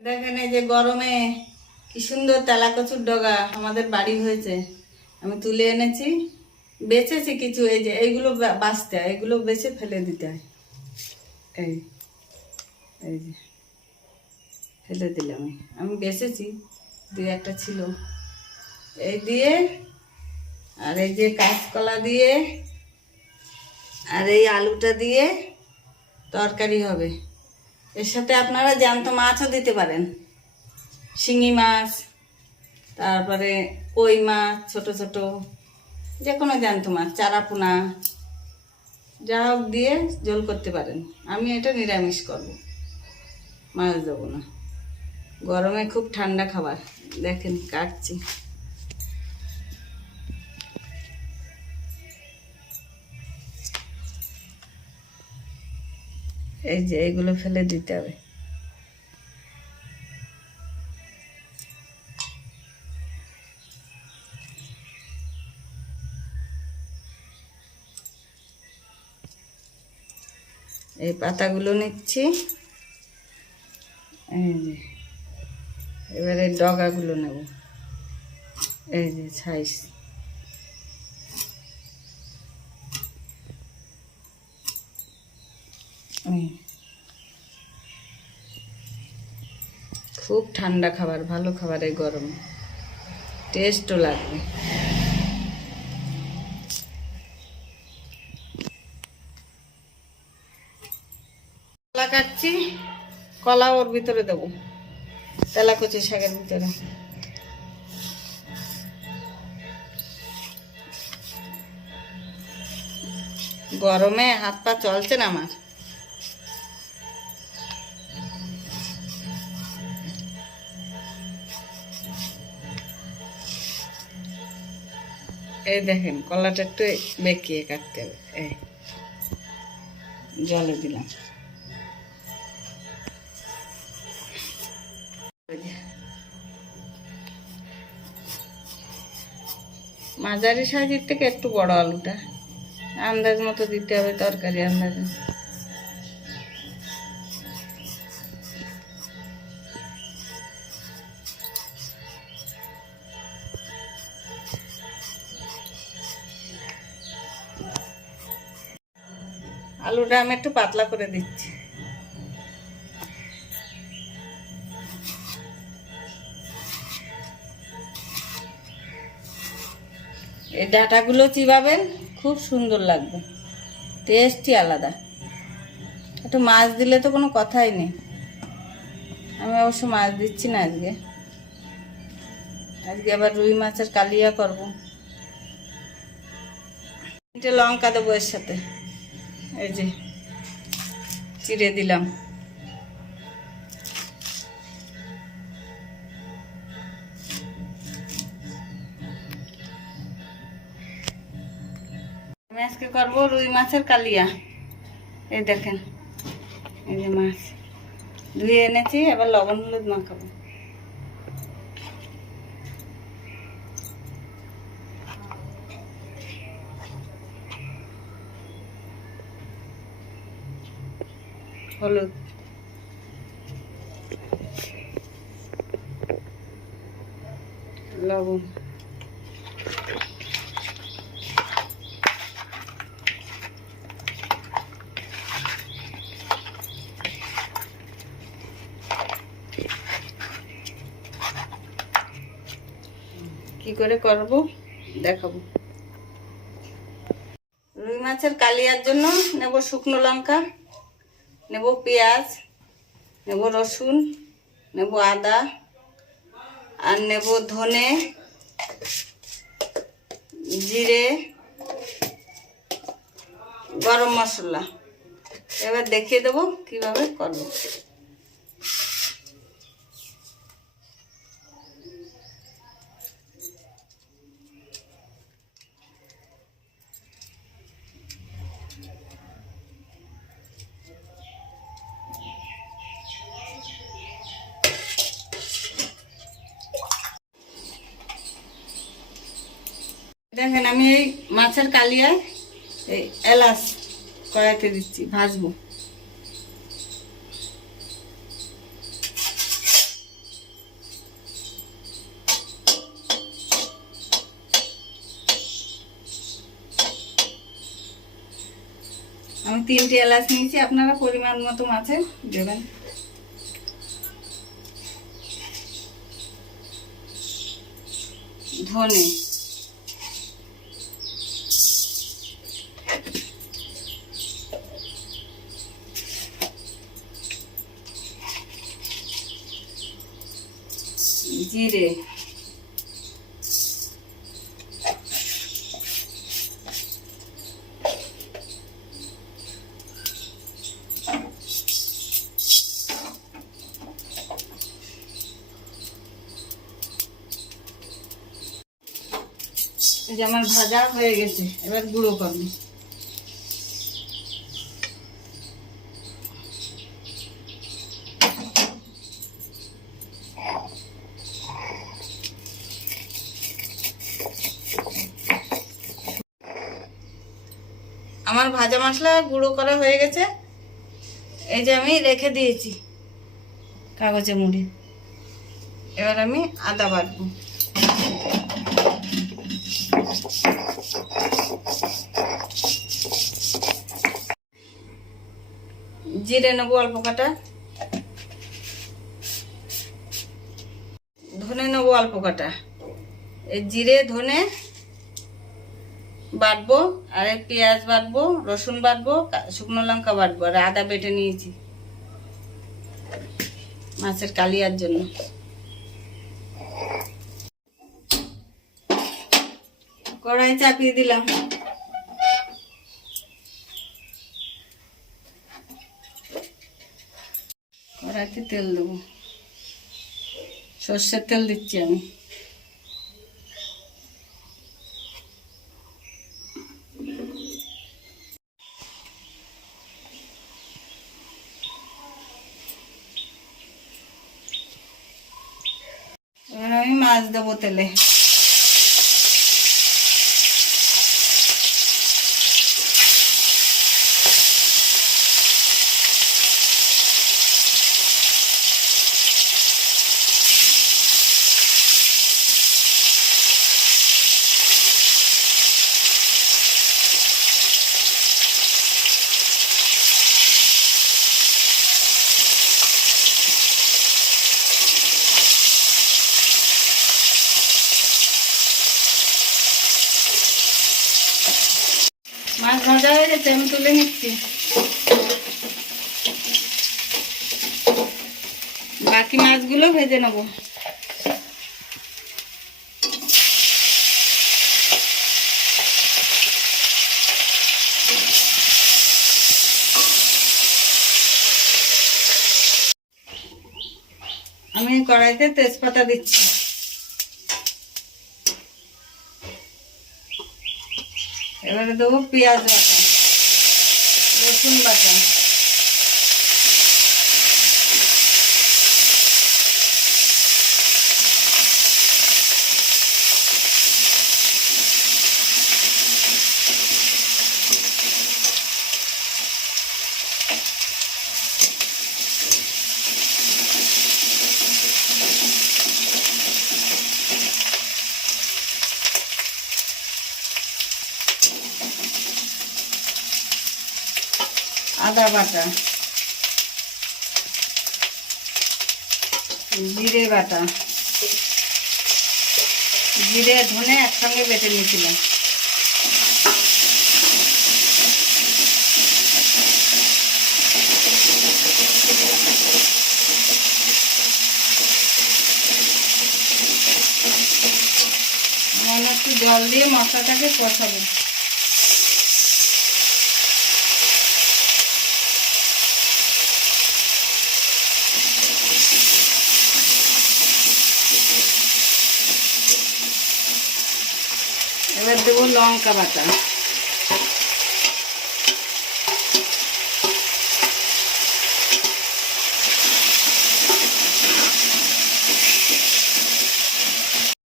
দেখেন এই যে গরমে কি সুন্দর তেলা কচুর ডগা আমাদের বাড়ি হয়েছে, আমি তুলে এনেছি, বেচেছি কিছু। এই যে এইগুলো বাঁচতে হয়, এগুলো বেছে ফেলে দিতে হয়। এই এই যে ফেলে দিলাম, আমি বেচেছি, দুই একটা ছিল। এই দিয়ে আর এই যে কাঁচকলা দিয়ে আর এই আলুটা দিয়ে তরকারি হবে। এর সাথে আপনারা জ্যান্ত মাছও দিতে পারেন, শিঙি মাছ, তারপরে কই মাছ, ছোট ছোট যে কোনো জ্যান্ত মাছ, চারাপোনা, যা হোক দিয়ে ঝোল করতে পারেন। আমি এটা নিরামিষ করব, মাছ দেবো না। গরমে খুব ঠান্ডা খাবার। দেখেন কাটছি। এই যে এইগুলো ফেলে দিতে হবে। এই পাতাগুলো নিচ্ছি, এই যে এবারে ডগাগুলো নেব, এই যে সাইজ। খুব ঠান্ডা খাবার, ভালো খাবার এই গরমে, টেস্টও লাগবে। কলা কাটছি, কলা ওর ভিতরে দেবো, তেলা কচি শাকের ভিতরে। গরমে হাত পা চলছে না আমার। এই দেখেন কলাটা একটু বেঁকিয়ে কাটতে হবে। এই জলে দিলাম। মাঝারি সাইজের থেকে একটু বড় আলুটা আন্দাজ মতো দিতে হবে, তরকারি আন্দাজে। আলুটা আমি একটু পাতলা করে দিচ্ছি। এই ডাঁটাগুলো চিবাবেন, খুব সুন্দর লাগবে, টেস্টই আলাদা। একটু মাছ দিলে তো কোনো কথাই নেই। আমি অবশ্য মাছ দিচ্ছি না আজকে, আজকে আবার রুই মাছের কালিয়া করব। 3টে লঙ্কা দেবো এর সাথে, এই যে চিড়ে দিলাম। আমি আজকে করবো রুই মাছের কালিয়া। এই দেখেন, এই যে মাছ ধুয়ে এনেছি, এবার লবণ হলুদ মাখাবো। হলুদ, লবণ, কি করে করব দেখাবো। রুই মাছের কালিয়ার জন্য নেব শুকনো লঙ্কা, নেব পেঁয়াজ, নেব রসুন, নেব আদা, আর নেব ধনে, জিরে, গরম মশলা। এবার দেখিয়ে দেবো কিভাবে করব। দেখেন আমি এই মাছের কালিয়ায় এই এলাচ কড়াইতে দিচ্ছি, ভাজবো। আমি 3টে এলাচ নিয়েছি, আপনারা পরিমাণ মতো মাছে দেবেন। ধনে, জিরে, এই যে আমার ভাজা হয়ে গেছে, এবার গুঁড়ো করব। আমার ভাজা মশলা গুঁড়ো করা হয়ে গেছে, এই যে আমি রেখে দিয়েছি কাগজে মুড়ে। এবার আমি আদা বাটবো। জিরে নেবো অল্প কাটা, ধনে নেবো অল্প কাটা। এই জিরে ধনে বাটবো, আর পেঁয়াজ বাটবো, রসুন বাটবো, শুকনো লঙ্কা বাটবো, আর আদা বেটে নিয়েছি মাছের কালিয়ার জন্য। কড়াই চাপিয়ে দিলাম, কড়াইতে তেল দেবো, সর্ষের তেল দিচ্ছি আমি। এবার আমি মাছ দেবো তেলে। মাছ ভাজা হয়ে গেছে, আমি তুলে নিচ্ছি। বাকি মাছগুলো ভেজে নেব। আমি কড়াইতে তেজপাতা দিচ্ছি, এবারে দেবো পেঁয়াজ বাটা, রসুন বাটা, আদা বাটা, জিরে বাটা, জিরে ধনে একসঙ্গে বেটে নিয়েছিলাম। একটু জল দিয়ে মশলাটাকে কষাবো। এবার দেবো লঙ্কা বাটা,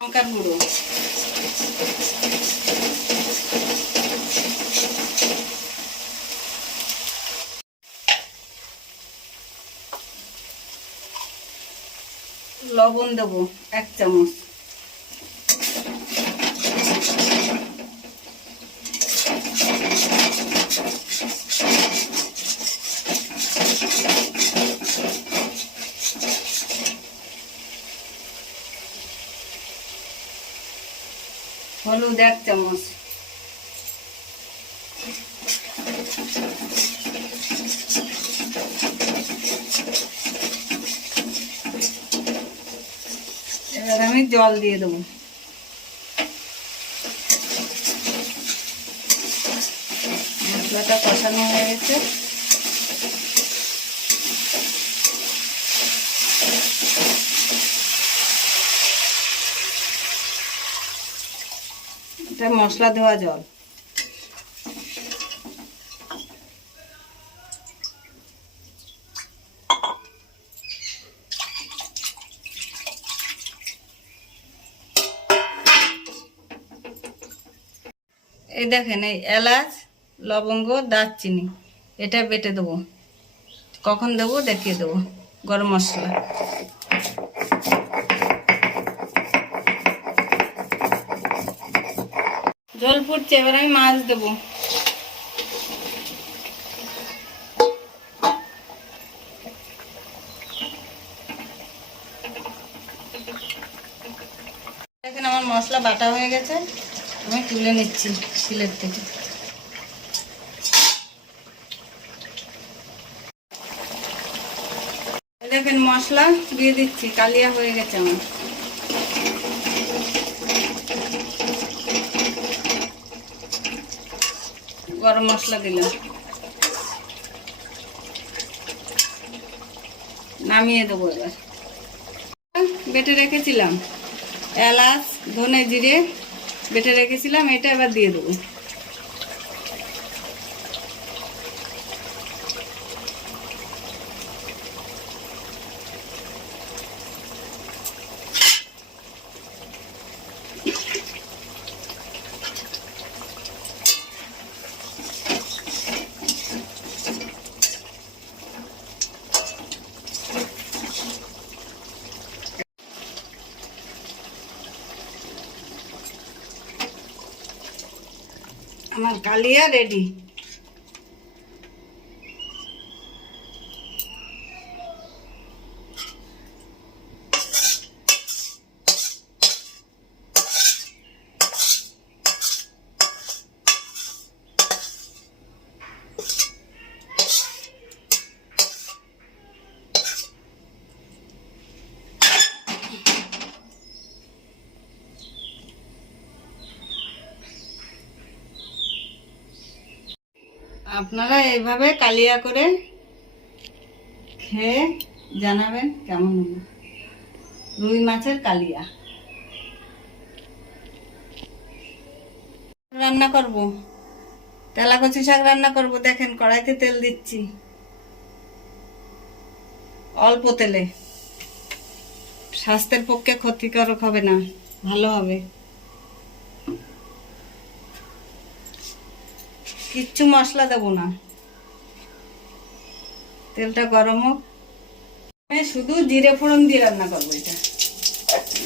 লঙ্কার গুঁড়ো, লবণ দেবো 1 চামচ, হলুদ 1 চামচ, এবার আমি জল দিয়ে দেবো। মশলাটা কষানো হয়ে গেছে, এটা মশলা দেওয়া জল। এই দেখেন, এই এলাচ, লবঙ্গ, দারচিনি এটা বেটে দেবো। কখন দেবো দেখিয়ে দেবো। গরম মশলা, জল ফুটছে, এবার আমি মাছ দেবো। দেখেন আমার মশলা বাটা হয়ে গেছে, আমি তুলে নিচ্ছি শিলের থেকে। দেখেন মশলা দিয়ে দিচ্ছি, কালিয়া হয়ে গেছে আমার। গরম মশলা দিলাম, নামিয়ে দেবো। এবার বেটে রেখেছিলাম এলাচ, ধনে, জিরে বেটে রেখেছিলাম, এটা এবার দিয়ে দেবো। আমার কালিয়া রেডি। আপনারা এইভাবে কালিয়া করে খেয়ে জানাবেন কেমন হলো। রুই মাছের কালিয়া রান্না করব, তেলাকচি শাক রান্না করব। দেখেন কড়াইতে তেল দিচ্ছি, অল্প তেলে, স্বাস্থ্যের পক্ষে ক্ষতিকারক হবে না, ভালো হবে। কিচ্ছু মশলা দেবো না, তেলটা গরম হোক। আমি শুধু জিরে ফোড়ন দিয়ে রান্না করবো। এটা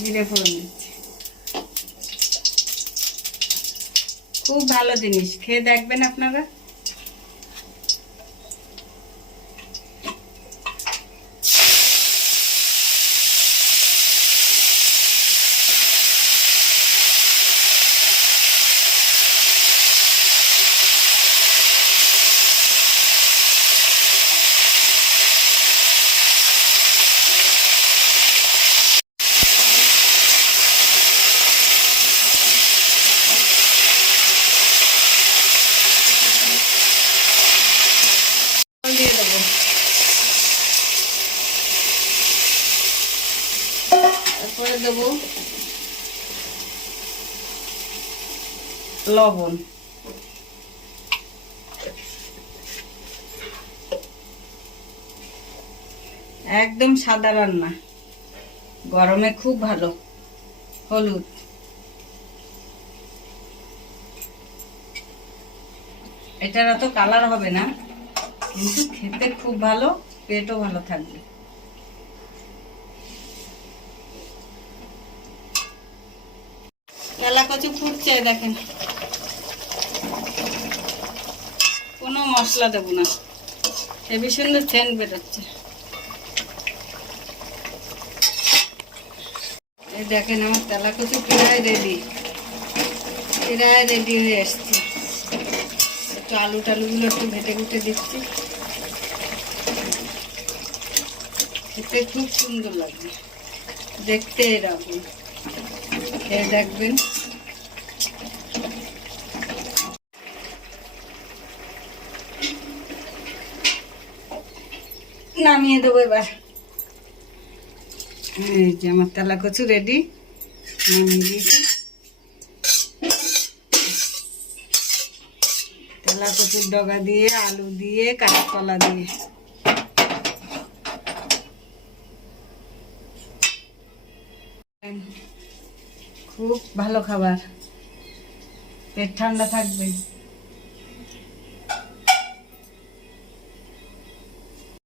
জিরে ফোড়ন দিচ্ছি, খুব ভালো জিনিস, খেয়ে দেখবেন আপনারা। দিয়ে দেবো, তারপরে দেবো লবণ, একদম সাদা রান্না, গরমে খুব ভালো। হলুদ, এটার অত কালার হবে না, কিন্তু খেতে খুব ভালো, পেটও ভালো থাকবে। তেলাকচি ফুটছে, দেখেন কোনো মশলা দেবো না, হেবি সুন্দর সেন্ট বেরোচ্ছে। এই দেখেন আমার তেলাকচি প্রায় রেডি। প্রায় রেডি হয়ে এসছে। একটু আলু টালুগুলো একটু ঘেটে ঘুটে দিচ্ছি, খেতে খুব সুন্দর লাগবে, দেখতে এরকম। এই দেখবেন, নামিয়ে দেবো এবার। এই যে আমার তেলা কচু রেডি, নামিয়ে দিয়েছি। তেলা কচুর ডগা দিয়ে, আলু দিয়ে, কাঁচকলা দিয়ে খুব ভালো খাবার, পেট ঠান্ডা থাকবে।